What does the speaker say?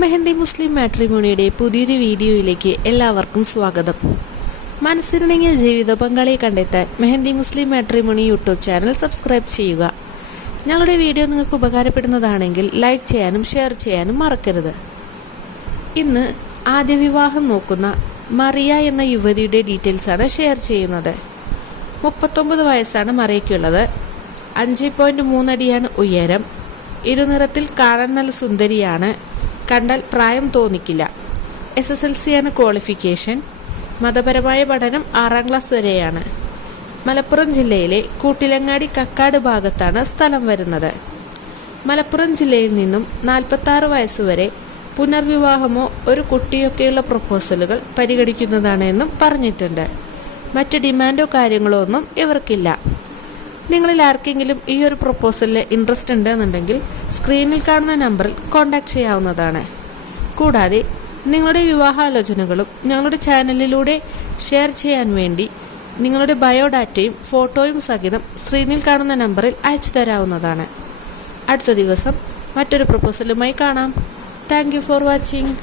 മെഹന്തി മുസ്ലിം മാട്രിമോണിയുടെ പുതിയൊരു വീഡിയോയിലേക്ക് എല്ലാവർക്കും സ്വാഗതം. മനസ്സിനിണങ്ങിയ ജീവിത പങ്കാളിയെ കണ്ടെത്താൻ മെഹന്തി മുസ്ലിം മാട്രിമോണി യൂട്യൂബ് ചാനൽ സബ്സ്ക്രൈബ് ചെയ്യുക. ഞങ്ങളുടെ വീഡിയോ നിങ്ങൾക്ക് ഉപകാരപ്പെടുന്നതാണെങ്കിൽ ലൈക്ക് ചെയ്യാനും ഷെയർ ചെയ്യാനും മറക്കരുത്. ഇന്ന് ആദ്യ വിവാഹം നോക്കുന്ന മറിയ എന്ന യുവതിയുടെ ഡീറ്റെയിൽസാണ് ഷെയർ ചെയ്യുന്നത്. 39 വയസ്സാണ് മറിയയ്ക്കുള്ളത്. 5.3 അടിയാണ് ഉയരം. ഇരുനിറത്തിൽ കാണാൻ നല്ല സുന്ദരിയാണ്. കണ്ടാൽ പ്രായം തോന്നിക്കില്ല. SSLC ആണ് ക്വാളിഫിക്കേഷൻ. മതപരമായ പഠനം 6ാം ക്ലാസ് വരെയാണ്. മലപ്പുറം ജില്ലയിലെ കൂട്ടിലങ്ങാടി കക്കാട് ഭാഗത്താണ് സ്ഥലം വരുന്നത്. മലപ്പുറം ജില്ലയിൽ നിന്നും 46 വയസ്സുവരെ പുനർവിവാഹമോ ഒരു കുട്ടിയൊക്കെയുള്ള പ്രപ്പോസലുകൾ പരിഗണിക്കുന്നതാണ് എന്നും പറഞ്ഞിട്ടുണ്ട്. മറ്റ് ഡിമാൻഡോ കാര്യങ്ങളോ ഒന്നും ഇവർക്കില്ല. നിങ്ങളിൽ ആർക്കെങ്കിലും ഈ ഒരു പ്രപ്പോസലിൽ ഇൻട്രസ്റ്റ് ഉണ്ടെന്നുണ്ടെങ്കിൽ സ്ക്രീനിൽ കാണുന്ന നമ്പറിൽ കോൺടാക്റ്റ് ചെയ്യാവുന്നതാണ്. കൂടാതെ നിങ്ങളുടെ വിവാഹാലോചനകളും ഞങ്ങളുടെ ചാനലിലൂടെ ഷെയർ ചെയ്യാൻ വേണ്ടി നിങ്ങളുടെ ബയോഡാറ്റയും ഫോട്ടോയും സഹിതം സ്ക്രീനിൽ കാണുന്ന നമ്പറിൽ അയച്ചു തരാവുന്നതാണ്. അടുത്ത ദിവസം മറ്റൊരു പ്രപ്പോസലുമായി കാണാം. Thank you for watching.